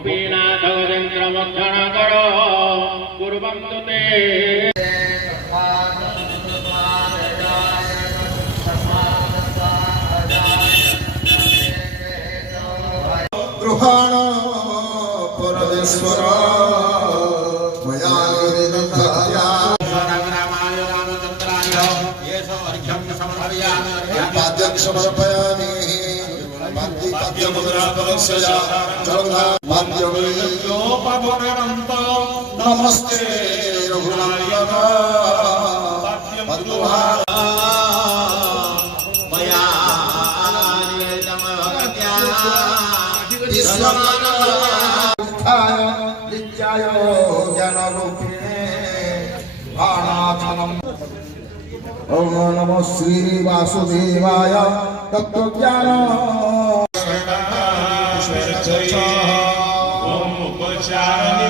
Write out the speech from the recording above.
गोपीनाथगजेन्द्रमक्षण करो कुर्वन्तु ते गृहाण परमेश्वर मया पाद्यं समर्पयामि नमस्ते रघुनाथ ओम नमः श्री वासुदेवाय तत्वज्ञान ओम उपचार